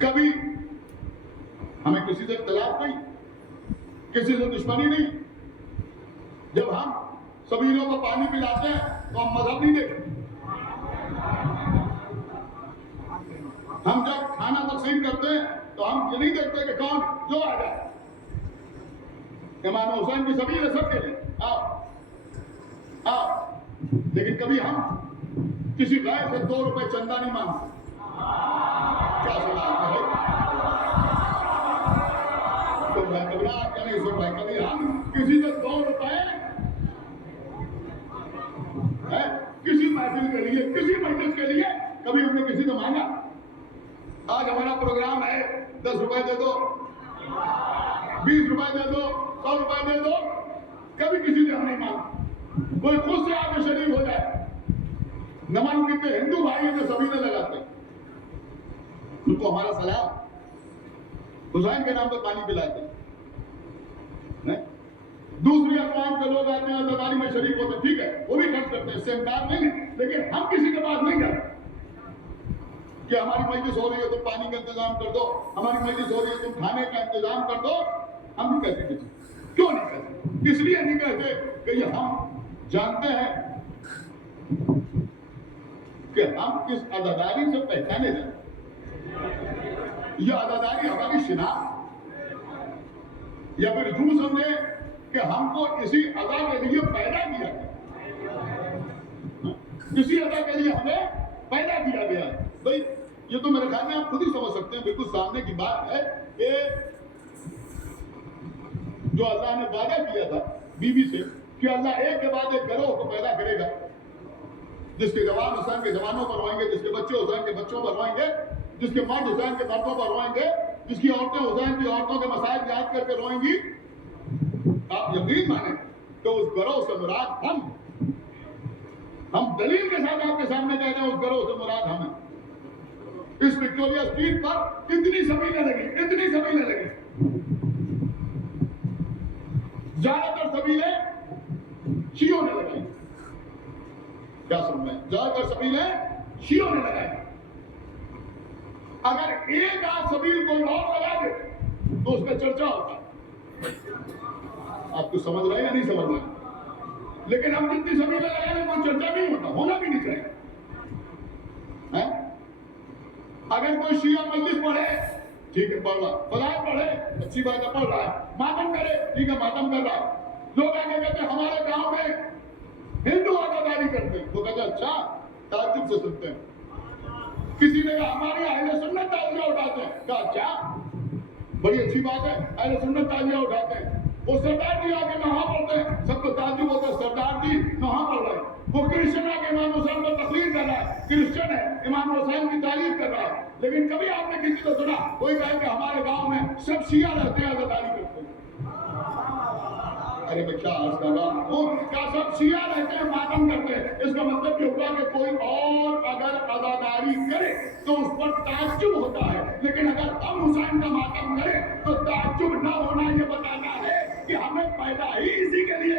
کبھی ہمیں کسی سے اختلاف نہیں، کسی سے دشمنی نہیں. جب ہم سبیلوں کو پانی پلاتے ہیں تو ہم مذہب نہیں دیکھتے. ہم جب کھانا تقسیم کرتے ہیں تو ہم یہ نہیں دیکھتے کہ کون جو آ جائے. امام حسین کی سبیل ہے سب کے لیے، آؤ. لیکن کبھی ہم کسی غیر سے 2 روپے چندہ نہیں مانگتے. کیا سنا کبھی ہم کسی سے 2 روپے کسی محفل کے لیے، کسی مجلس کے لیے کبھی ہم نے کسی سے مانگا؟ آج ہمارا پروگرام ہے 10 روپے دے دو، 20 روپے دے دو، 100 روپے دے دو. کبھی کسی سے ہم نہیں مانگا. کوئی خود سے آ کے شریک ہو جائے. نمن کتنے ہندو بھائی ہیں جو سبیلے لگاتے ہیں، ان کو ہمارا سلام. حسین کے نام پہ پانی پلاتے ہیں. دوسری اقوام کے لوگ آتے ہیں عزاداری میں شریک ہوتے ہیں، ٹھیک ہے وہ بھی خرچ کرتے ہیں، اس سے انکار نہیں ہے. لیکن ہم کسی کے پاس نہیں جاتے کہ ہماری مجلس ہو رہی ہے تم پانی کا انتظام کر دو، ہماری مجلس ہو رہی ہے تم کھانے کا انتظام کر دو. ہم نہیں کہتے کسی. کیوں نہیں کہتے؟ اس لیے نہیں کہتے کہ یہ ہم جانتے ہیں کہ ہم کس عزاداری سے پہچانے جاتے. یہ عزاداری ہماری شناخت یا پھر یوں سمجھے کہ ہم کو اسی ادا کے لیے پیدا کیا گیا، اسی ادا کے لیے ہمیں پیدا کیا گیا. بھائی یہ تو میرے خیال میں آپ خود ہی سمجھ سکتے ہیں، بالکل سامنے کی بات ہے کہ جو اللہ نے وعدہ کیا تھا بیوی سے کہ اللہ ایک کے بعد ایک گروہ کو پیدا کرے گا، جس کے جوان حسین کے جوانوں پر روئیں گے، جس کے بچے حسین کے بچوں پر روئیں گے، جس کے مرد حسین کے مردوں پر روئیں گے، جس کی عورتیں حسین کی عورتوں کے مسائل یاد کر کے روئیں گی. آپ یقین مانیں تو اس گروہ سے مراد ہم دلیل کے ساتھ آپ کے سامنے کہتے ہیں اس گروہ سے مراد ہم ہیں. اس وکٹوریا اسٹریٹ پر اتنی سبیلیں لگی، زیادہ تر سبیلیں شیعوں نے لگائی. کیا سمجھ؟ زیادہ تر سبیلیں شیعوں نے لگائی. اگر ایک آدھ سبیل کوئی اور لگا دے تو اس کا چرچا ہوتا ہے. آپ کو سمجھ رہے ہیں یا نہیں سمجھ رہے؟ لیکن ہم جتنی سبیلیں لگائیں گے کوئی چرچا نہیں ہوتا، ہونا بھی نہیں چاہیے. اگر کوئی شیعہ مجلس پڑھے ٹھیک ہے پڑھ رہا، فضائل پڑھے اچھی بات ہے پڑھ رہا ہے، ماتم کرے ٹھیک ہے ماتم کر رہا ہے. لوگ آگے کہتے ہیں ہمارے گاؤں میں ہندو عزاداری کرتے ہیں، وہ کہتے ہیں اچھا، تعجب سے سنتے ہیں. کسی نے کہا ہمارے اہل سنت تعزیہ اٹھاتے ہیں، کہا اچھا بڑی اچھی بات ہے، اہل سنت تعزیہ اٹھاتے ہیں. وہ سردار جی آگے نہا پڑھتے ہیں، سب کو تعجب ہوتا ہے سردار جی نہا پڑھ رہے ہیں. وہ کرسچن آگے امام حسین کو تقریر کر رہا ہے، کرسچن ہے امام حسین کی تعریف کر رہا ہے. لیکن کبھی آپ نے کسی کو سنا کوئی کہے کہ ہمارے گاؤں میں سب شیعہ رہتے ہیں عزاداری کرتے ہیں؟ ارے میں کیا عرض کر رہا ہوں، کیا سب شیعہ رہتے ہیں ماتم کرتے ہیں؟ اس کا مطلب یہ ہوا کہ کوئی اور اگر عزاداری کرے تو اس پر تعجب ہوتا ہے، لیکن اگر ہم حسین کا ماتم کریں تو تعجب نہ ہونا یہ بتانا ہے کہ ہمیں پیدا ہی اسی کے لیے